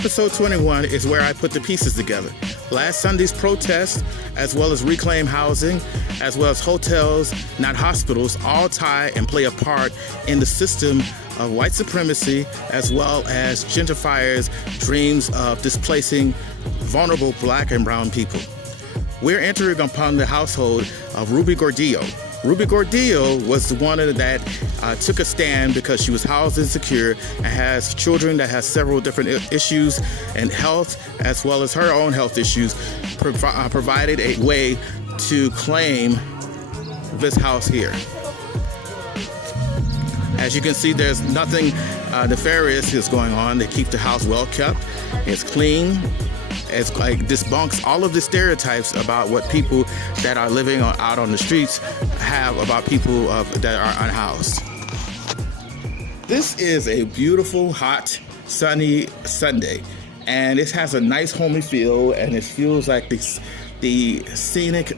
Episode 21 is where I put the pieces together. Last Sunday's protest, as well as reclaimed housing, as well as hotels, not hospitals, all tie and play a part in the system of white supremacy, as well as gentrifiers' dreams of displacing vulnerable black and brown people. We're entering upon the household of Ruby Gordillo. Ruby Gordillo was the one that took a stand because she was housed insecure and has children that has several different issues and health, as well as her own health issues, provided a way to claim this house here. As you can see, there's nothing nefarious is going on. They keep the house well kept. It's clean. It's like debunks all of the stereotypes about what people that are living out on the streets have about people that are unhoused. This is a beautiful, hot, sunny Sunday, and it has a nice homey feel, and it feels like the scenic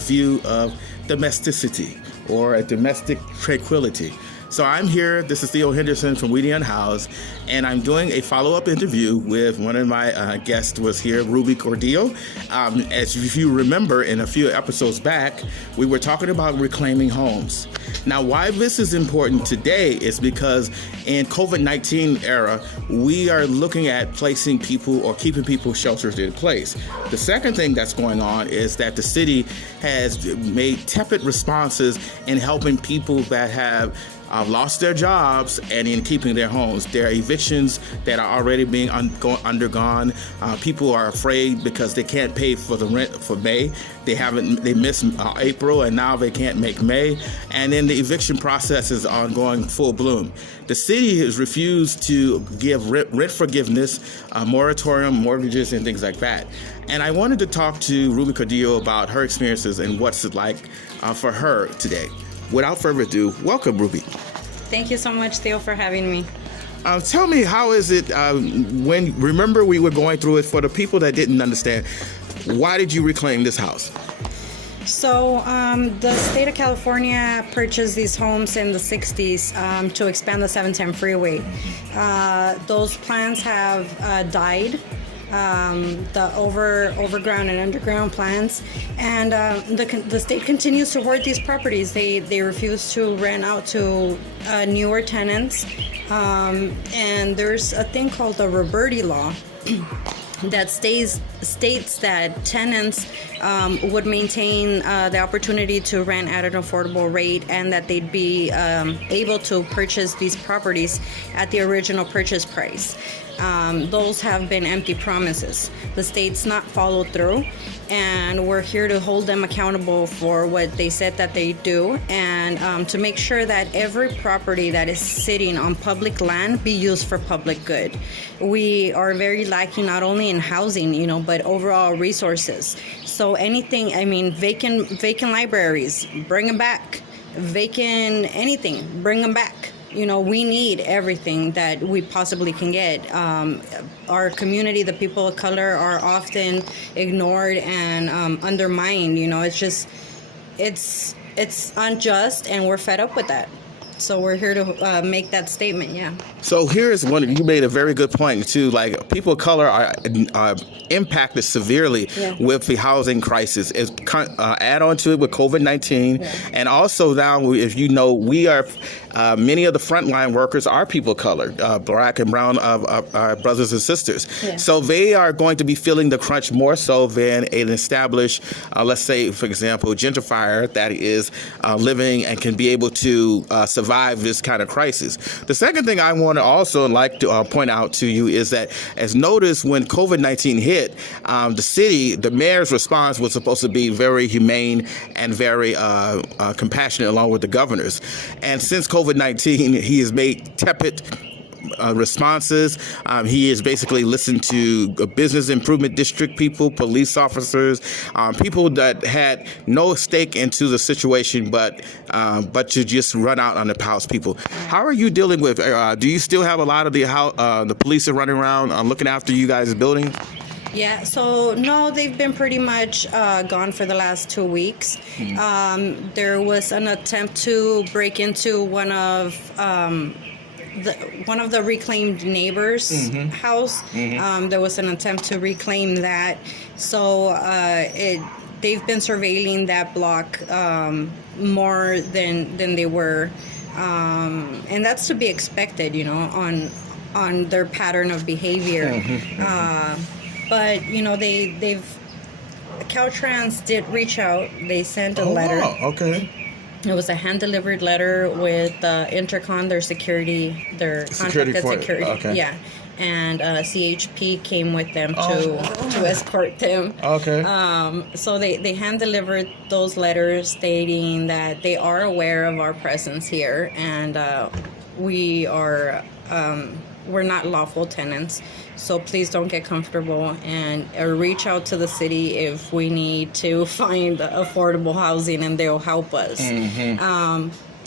view of domesticity or a domestic tranquility. So I'm here, this is Theo Henderson from Weedy Unhoused, and I'm doing a follow-up interview with one of my guests was here, Ruby Gordillo. As if you remember, in a few episodes back, we were talking about reclaiming homes. Now, why this is important today is because in COVID-19 era, we are looking at placing people or keeping people sheltered in place. The second thing that's going on is that the city has made tepid responses in helping people that have lost their jobs and in keeping their homes. There are evictions that are already being undergone. People are afraid because they can't pay for the rent for May. They missed April and now they can't make May. And then the eviction process is ongoing full bloom. The city has refused to give rent forgiveness, moratorium, mortgages, and things like that. And I wanted to talk to Ruby Gordillo about her experiences and what's it like for her today. Without further ado, welcome, Ruby. Thank you so much, Theo, for having me. Tell me, how is it remember we were going through it for the people that didn't understand, why did you reclaim this house? So the state of California purchased these homes in the 60s to expand the 710 freeway. Those plans have died. The overground and underground plans, and the state continues to hoard these properties. They refuse to rent out to newer tenants, and there's a thing called the Roberti law that states that tenants would maintain the opportunity to rent at an affordable rate, and that they'd be able to purchase these properties at the original purchase price. Those have been empty promises. The state's not followed through, and we're here to hold them accountable for what they said that they do, and to make sure that every property that is sitting on public land be used for public good. We are very lacking not only in housing, but overall resources. So anything, vacant libraries, bring them back. Vacant anything, bring them back. We need everything that we possibly can get. Our community, the people of color, are often ignored and undermined. It's unjust, and we're fed up with that. So we're here to make that statement, yeah. So here's one, you made a very good point too, like people of color are impacted severely with the housing crisis. Add on to it with COVID-19, and also now, if you know, we are, many of the frontline workers are people of color, black and brown brothers and sisters. Yeah. So they are going to be feeling the crunch more so than an established, let's say, for example, gentrifier that is living and can be able to survive this kind of crisis. The second thing I want to also like to point out to you is that, as noticed when COVID-19 hit, the mayor's response was supposed to be very humane and very compassionate, along with the governor's. And since COVID-19, he has made tepid responses. He has basically listened to business improvement district people, police officers, people that had no stake into the situation, but to just run out on the house people. How are you dealing with? Do you still have a lot of the police are running around looking after you guys' building? Yeah, so no, they've been pretty much gone for the last 2 weeks. There was an attempt to break into one of one of the reclaimed neighbors' house. There was an attempt to reclaim that, so they've been surveilling that block more than they were, and that's to be expected, on their pattern of behavior. But they've Caltrans did reach out. They sent a letter. Wow. Okay. It was a hand-delivered letter with Intercon, their contracted security. Okay. Yeah, and CHP came with them to escort them. Okay. So they hand-delivered those letters stating that they are aware of our presence here, and we're not lawful tenants. So please don't get comfortable, and reach out to the city if we need to find affordable housing, and they'll help us.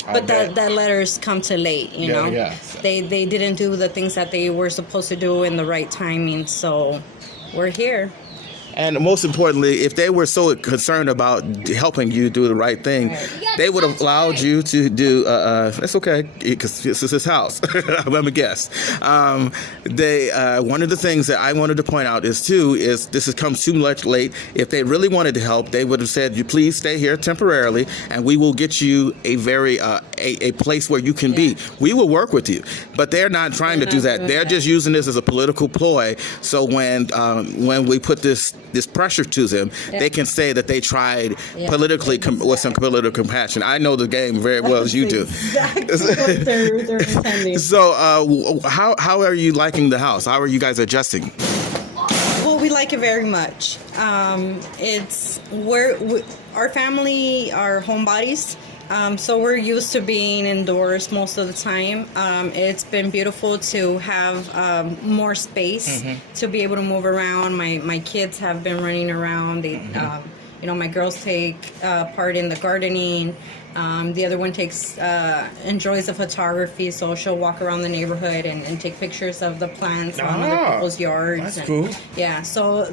But that letters come too late, know. Yeah. They didn't do the things that they were supposed to do in the right timing, so we're here. And most importantly, if they were so concerned about helping you do the right thing, they would have allowed you to do. That's okay, because this is his house. I'm a guest. One of the things that I wanted to point out is this has come too much late. If they really wanted to help, they would have said, "You please stay here temporarily, and we will get you a place where you can be. We will work with you." But they're not trying to do that. They're just using this as a political ploy. So when we put this pressure to them, they can say that they tried politically with some political compassion. I know the game very well as you do. Exactly what they're intending. So how are you liking the house? How are you guys adjusting? Well, we like it very much. Our family are homebodies. So we're used to being indoors most of the time. It's been beautiful to have more space to be able to move around. My kids have been running around. They, my girls take part in the gardening. The other one enjoys the photography, so she'll walk around the neighborhood and take pictures of the plants on other people's yards. That's cool. Yeah, so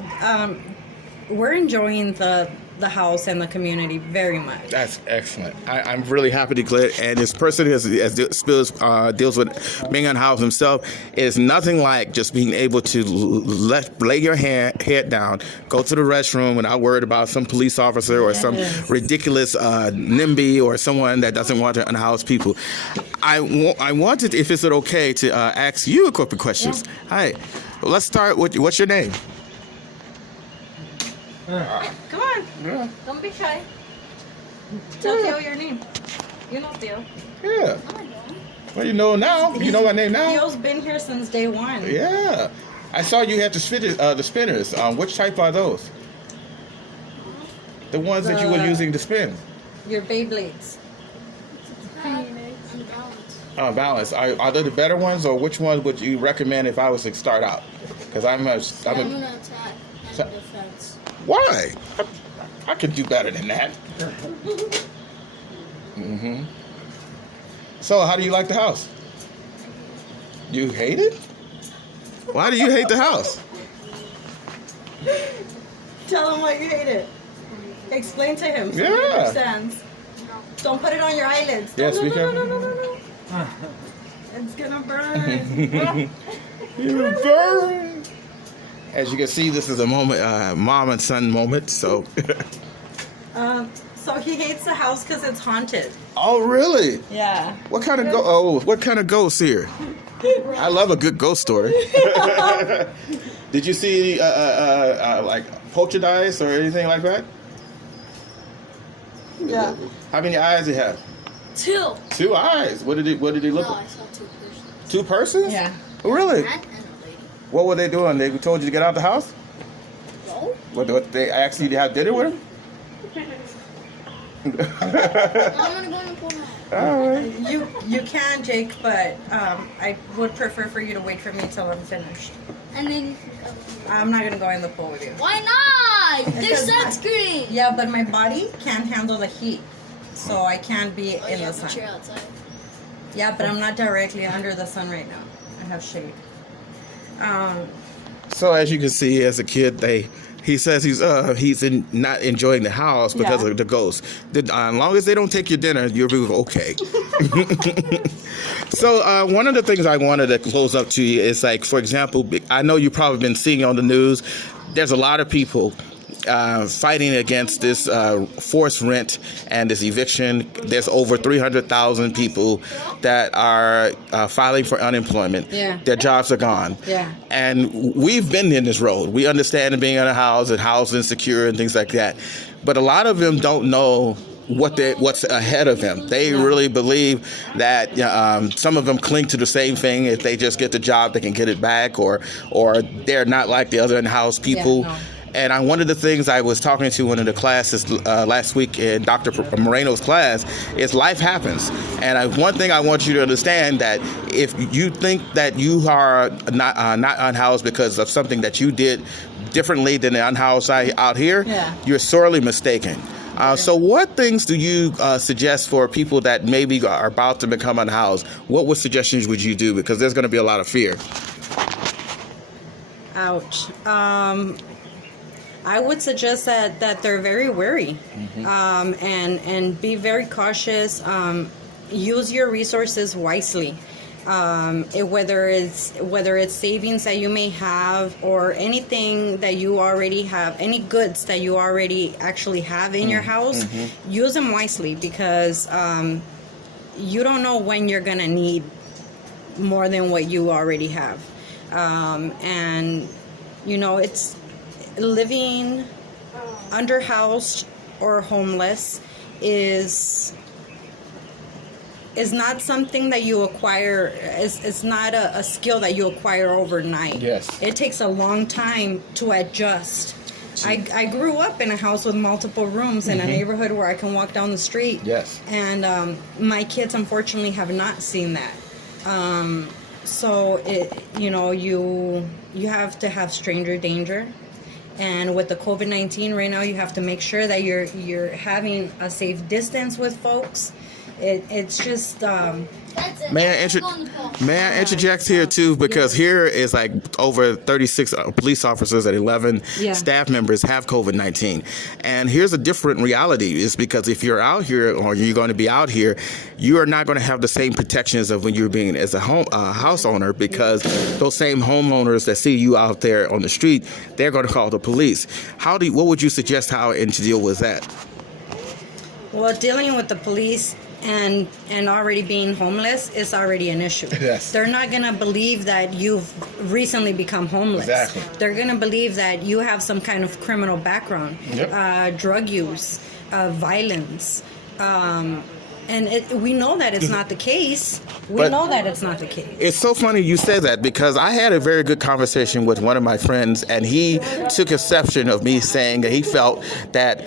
we're enjoying the house and the community very much. That's excellent. I'm really happy to declare. And this person as deals with being on house himself, is nothing like just being able to lay your head down, go to the restroom without worried about some police officer or some ridiculous NIMBY or someone that doesn't want to unhouse people. I wanted, if it's okay, to ask you a couple questions. Yeah. Hi. Well, let's start with, what's your name? Come on. Yeah. Don't be shy. Tell Theo your name. You know Theo. Yeah. Well, you know now. You know my name now. Theo's been here since day one. Yeah. I saw you had the spinners. Which type are those? The ones that you were using to spin. Your Beyblades. Balance. Are they the better ones, or which ones would you recommend if I was to start out? Because I'm gonna attack and defense. Why? I could do better than that. So, how do you like the house? You hate it? Why do you hate the house? Tell him why you hate it. Explain to him so he understands. Don't put it on your eyelids. Yes, we can. No. It's gonna burn. You burn. As you can see, this is a moment, mom and son moment. So. So he hates the house because it's haunted. Oh, really? Yeah. What kind of what kind of ghosts here? I love a good ghost story. Did you see like poltergeist or anything like that? Yeah. How many eyes did he have? 2. 2 eyes. What did he look No, like? I saw 2 persons. 2 persons? Yeah. Oh, really? Man and a lady. What were they doing? They told you to get out of the house? No. What they asked you to have dinner with them? I'm gonna go in the pool now. All right. You can, Jake, but I would prefer for you to wait for me till I'm finished. And then I'm not gonna go in the pool with you. why not? There's Because sunscreen. Yeah, but my body can't handle the heat, so I can't be Oh, in yeah, the but sun. you're outside. Yeah, but I'm not directly under the sun right now. I have shade. So as you can see, as a kid, they He says he's not enjoying the house because Yeah. of the ghosts. As long as they don't take your dinner, you'll be okay. So one of the things I wanted to close up to you is, like, for example, I know you've probably been seeing on the news, there's a lot of people fighting against this forced rent and this eviction. There's over 300,000 people that are filing for unemployment. Yeah. Their jobs are gone. Yeah. And we've been in this road. We understand being in a house and housing insecure and things like that. But a lot of them don't know what's ahead of them. They really believe that some of them cling to the same thing. If they just get the job, they can get it back, or they're not like the other in-house people. Yeah, no. And one of the things I was talking to one of the classes last week in Dr. Moreno's class is life happens. And one thing I want you to understand, that if you think that you are not unhoused because of something that you did differently than the unhoused out here, Yeah. you're sorely mistaken. So what things do you suggest for people that maybe are about to become unhoused? What suggestions would you do? Because there's going to be a lot of fear. Ouch. I would suggest that they're very wary, and be very cautious. Use your resources wisely. Whether it's savings that you may have, or anything that you already have, any goods that you already actually have in your house, use them wisely, because you don't know when you're gonna need more than what you already have. And it's living underhoused or homeless is not something that you acquire. It's not a skill that you acquire overnight. Yes. It takes a long time to adjust. I grew up in a house with multiple rooms in a neighborhood where I can walk down the street. Yes. And my kids unfortunately have not seen that. So you have to have stranger danger. And with the COVID-19 right now, you have to make sure that you're having a safe distance with folks. It's just That's it. May I interject here too, because here is like over 36 police officers and 11 Yeah. staff members have COVID-19, and here's a different reality: is because if you're out here, or you're going to be out here, you are not going to have the same protections of when you're being as a house owner, because those same homeowners that see you out there on the street, they're going to call the police. What would you suggest how to deal with that? Well, dealing with the police and already being homeless is already an issue. Yes. They're not going to believe that you've recently become homeless. Exactly. They're going to believe that you have some kind of criminal background, drug use, violence. We know that it's not the case. It's so funny you say that, because I had a very good conversation with one of my friends, and he took exception of me saying that he felt that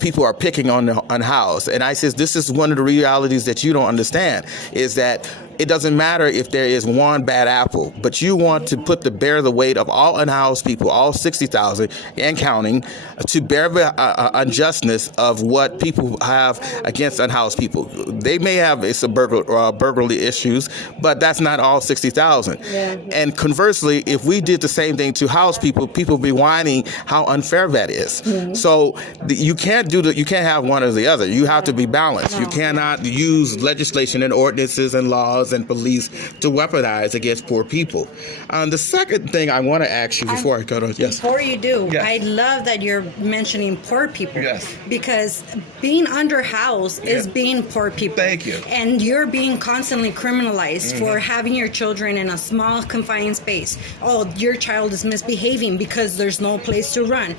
people are picking on the unhoused. And I says, this is one of the realities that you don't understand, is that it doesn't matter if there is one bad apple, but you want to bear the weight of all unhoused people, all 60,000 and counting, to bear the unjustness of what people have against unhoused people. They may have some burglary issues, but that's not all 60,000. Yeah. And conversely, if we did the same thing to house people, people be whining how unfair that is. Mm-hmm. So you can't have one or the other. You have to be balanced. No. You cannot use legislation and ordinances and laws and police to weaponize against poor people. The second thing I want to ask you before I go to Before you do, Yes. I love that you're mentioning poor people. Yes. Because being underhoused is being poor people. Thank you. And you're being constantly criminalized for having your children in a small confined space. Oh, your child is misbehaving because there's no place to run.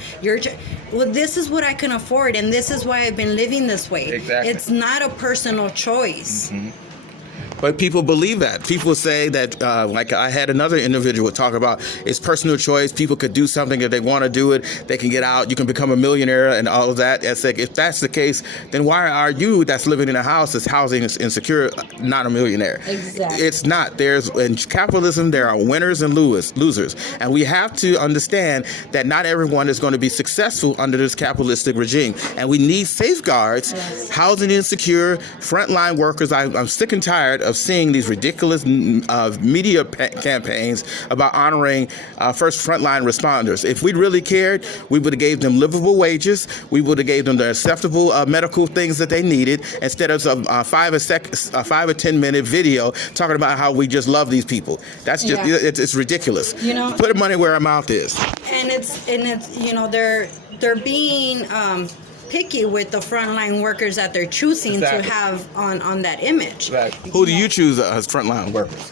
Well, this is what I can afford, and this is why I've been living this way. Exactly. It's not a personal choice. But people believe that. People say that, like I had another individual talk about, it's personal choice. People could do something if they want to do it. They can get out. You can become a millionaire and all of that. It's like, if that's the case, then why are you that's living in a house that's housing is insecure not a millionaire? Exactly. It's not. In capitalism, there are winners and losers. And we have to understand that not everyone is going to be successful under this capitalistic regime. And we need safeguards, housing insecure, frontline workers. I'm sick and tired of seeing these ridiculous media campaigns about honoring first frontline responders. If we really cared, we would have gave them livable wages. We would have gave them the acceptable medical things that they needed, instead of a 5 or 10 minute video talking about how we just love these people. That's just it's ridiculous. You know, put money where our mouth is. And it's you know, they're being picky with the frontline workers that they're choosing to have on that image. Who do you choose as frontline workers?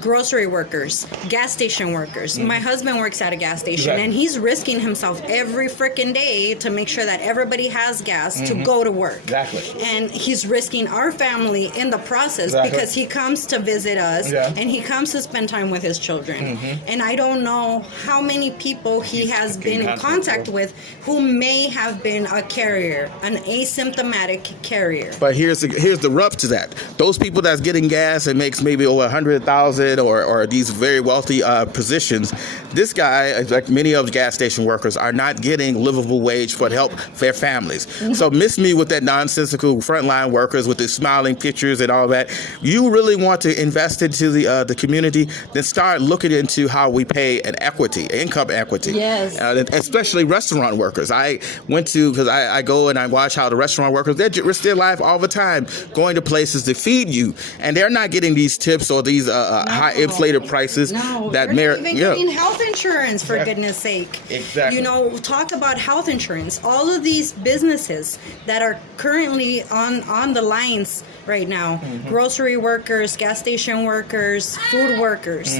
Grocery workers, gas station workers. My husband works at a gas station, and he's risking himself every freaking day to make sure that everybody has gas to go to work. And he's risking our family in the process because he comes to visit us and he comes to spend time with his children. And I don't know how many people he has been in contact with who may have been a carrier, an asymptomatic carrier. But here's the rub to that. Those people that's getting gas and makes maybe over $100,000 or these very wealthy positions, this guy, like many of the gas station workers, are not getting livable wage for help their families. So miss me with that nonsensical frontline workers with the smiling pictures and all that. You really want to invest into the community, then start looking into how we pay income equity. Yes. Especially restaurant workers. I went to, because I go and I watch how the restaurant workers, they risk their life all the time going to places to feed you, and they're not getting these tips or these high inflated prices that merit. Even getting health insurance, for goodness sake. Exactly. You know, talk about health insurance. All of these businesses that are currently on the lines right now, grocery workers, gas station workers, food workers,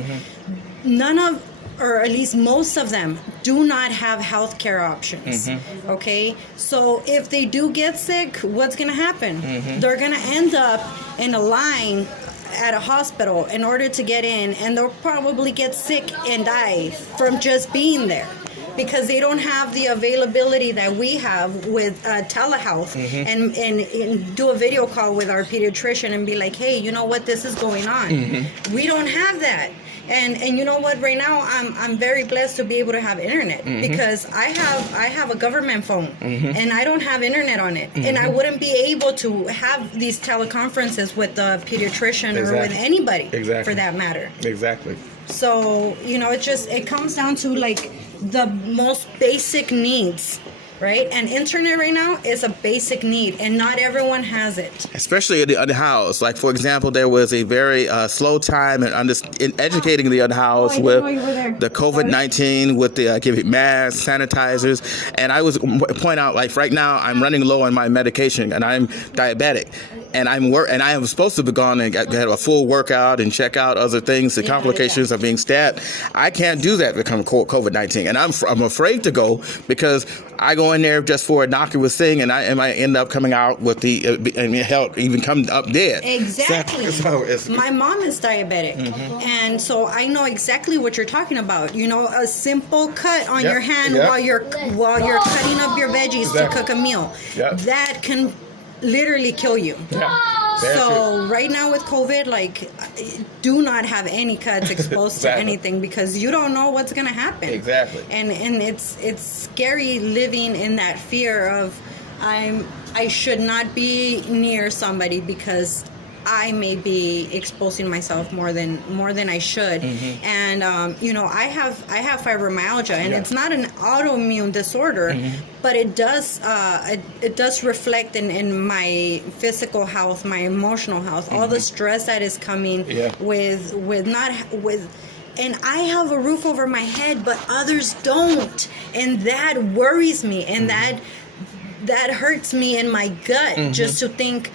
none of, or at least most of them, do not have health care options. Okay? So if they do get sick, what's going to happen? They're going to end up in a line at a hospital in order to get in, and they'll probably get sick and die from just being there, because they don't have the availability that we have with telehealth and do a video call with our pediatrician and be like, hey, you know what, this is going on. We don't have that. And you know what, right now I'm very blessed to be able to have internet, because I have a government phone and I don't have internet on it, and I wouldn't be able to have these teleconferences with the pediatrician or with anybody for that matter. So, you know, it comes down to like the most basic needs. Right? And internet right now is a basic need, and not everyone has it. Especially in the unhoused. Like, for example, there was a very slow time in educating the unhoused with the COVID-19, with the giving masks, sanitizers. And I was point out, like, right now, I'm running low on my medication, and I'm diabetic. And I am supposed to be gone and get a full workout and check out other things. The complications of being stabbed. I can't do that because of COVID-19, and I'm afraid to go, because I go in there just for a innocuous thing, and I might end up coming out with even come up dead. Exactly. My mom is diabetic, and so I know exactly what you're talking about. You know, a simple cut on your hand while you're cutting up your veggies to cook a meal, that can literally kill you. So right now with COVID, like, do not have any cuts exposed to anything, because you don't know what's going to happen. And it's scary living in that fear of I should not be near somebody because I may be exposing myself more than I should. And you know, I have fibromyalgia, and it's not an autoimmune disorder, but it does reflect in my physical health, my emotional health, all the stress that is coming with and I have a roof over my head, but others don't, and that worries me, and that hurts me in my gut, just to think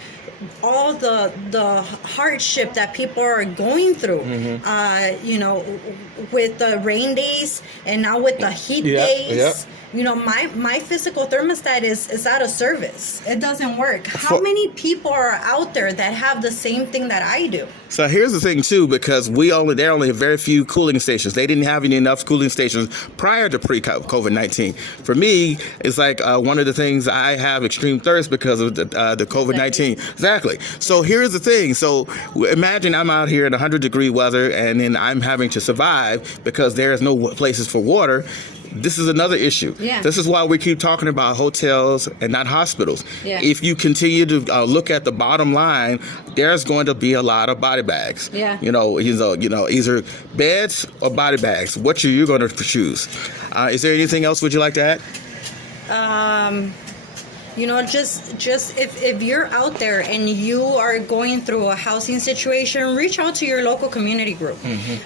all the hardship that people are going through, you know, with the rain days and now with the heat days. You know, my physical thermostat is out of service. It doesn't work. How many people are out there that have the same thing that I do? So here's the thing too, because there only have very few cooling stations. They didn't have enough cooling stations prior to pre-COVID-19. For me, it's like one of the things, I have extreme thirst because of the COVID-19. Exactly. So here's the thing. So imagine I'm out here in 100-degree weather, and then I'm having to survive because there's no places for water. this is another issue. Yeah. This is why we keep talking about hotels and not hospitals. Yeah. If you continue to look at the bottom line, there's going to be a lot of body bags. Yeah. Either beds or body bags. What are you going to choose? Is there anything else would you like to add? Just if you're out there and you are going through a housing situation, reach out to your local community group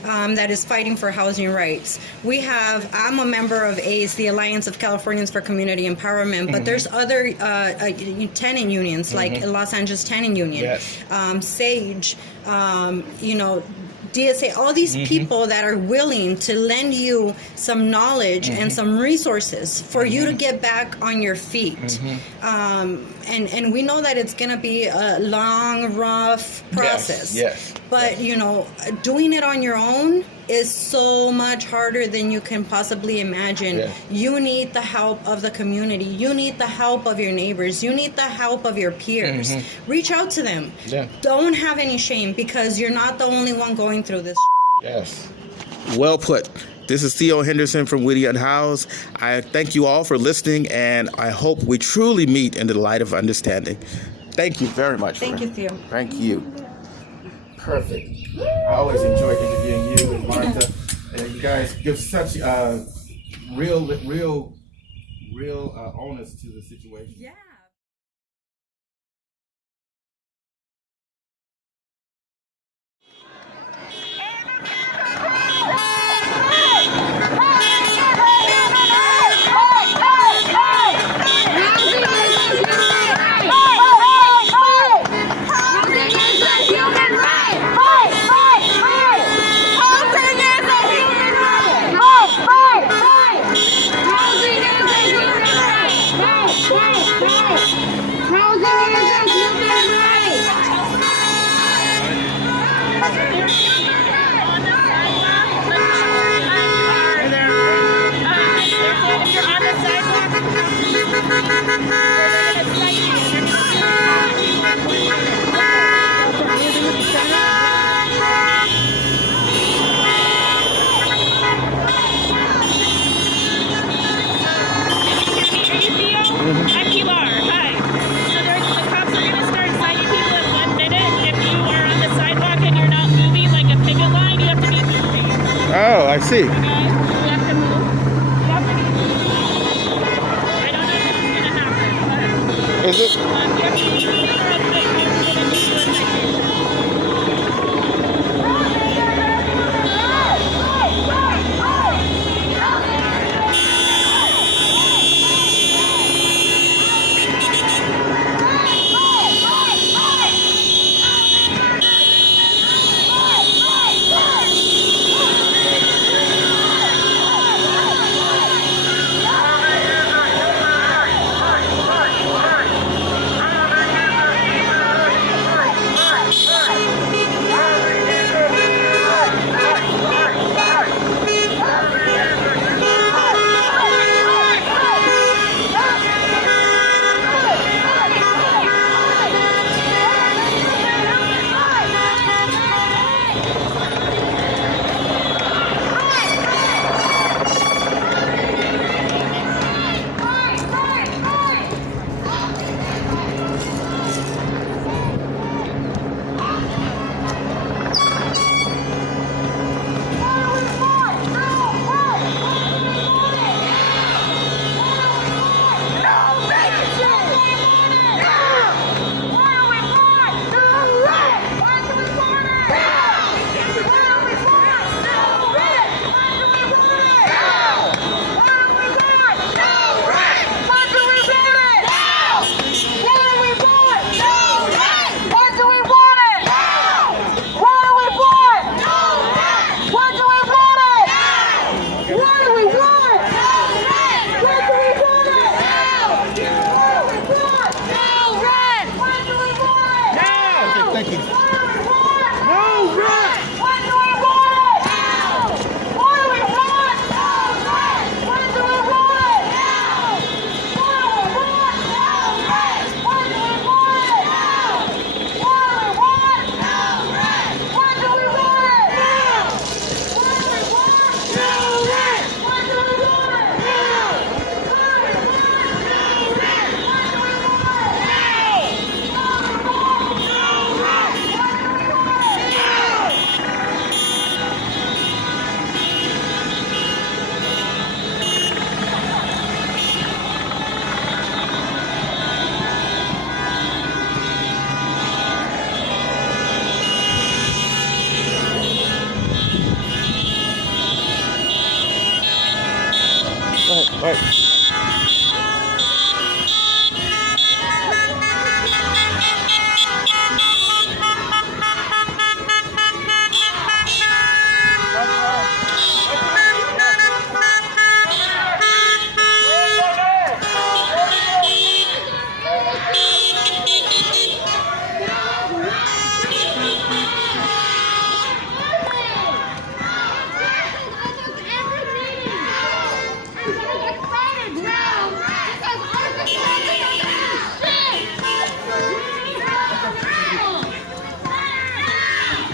that is fighting for housing rights. I'm a member of ACE, the Alliance of Californians for Community Empowerment, but there's other tenant unions like Los Angeles Tenant Union, SAGE, DSA, all these people that are willing to lend you some knowledge and some resources for you to get back on your feet. And we know that it's going to be a long, rough process. Yes. But, doing it on your own is so much harder than you can possibly imagine. Yeah. You need the help of the community. You need the help of your neighbors. You need the help of your peers. Reach out to them. Yeah. Don't have any shame because you're not the only one going through this. Yes. Well put. This is Theo Henderson from Witty Unhoused. I thank you all for listening, and I hope we truly meet in the light of understanding. Thank you very much. Thank you, Theo. Thank you. Perfect. I always enjoy interviewing you and Martha. And you guys give such real onus to the situation. Yeah. Oh, I see. Okay, we have to move. You have to move. I don't know if this is gonna happen, but Is it? you have to be leader of the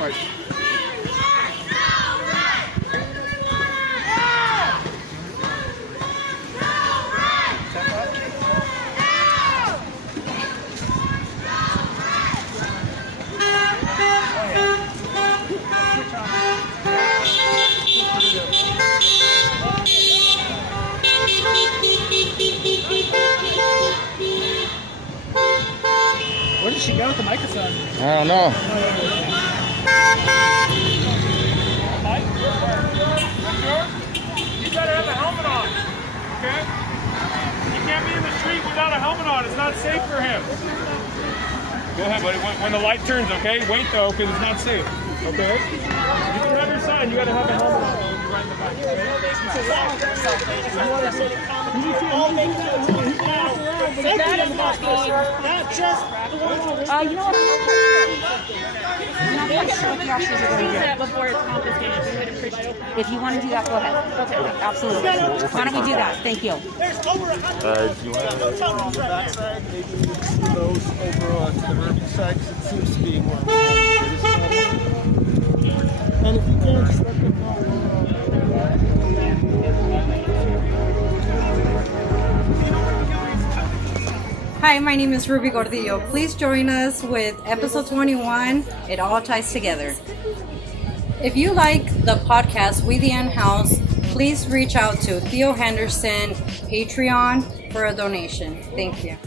March. Where did she go with the microphone? I don't know. You gotta have a helmet on, okay? You can't be in the street without a helmet on. It's not safe for him. Go ahead, buddy. When the light turns, okay? Wait though, because it's not safe. Okay? You don't have your sign. You gotta have a helmet on when you ride the bike. You know what? I'm not quite sure what the officers are going to do. That before it's confiscated. We would appreciate it. If you want to do that, go ahead. Okay, absolutely. Why don't we do that? Thank you. Do you want to on the backside, maybe those over to the urban side, because it seems to be more. And if you can, just let them know. Hi, my name is Ruby Gordillo. Please join us with episode 21. It all ties together. If you like the podcast We the End House, please reach out to Theo Henderson Patreon for a donation. Thank you.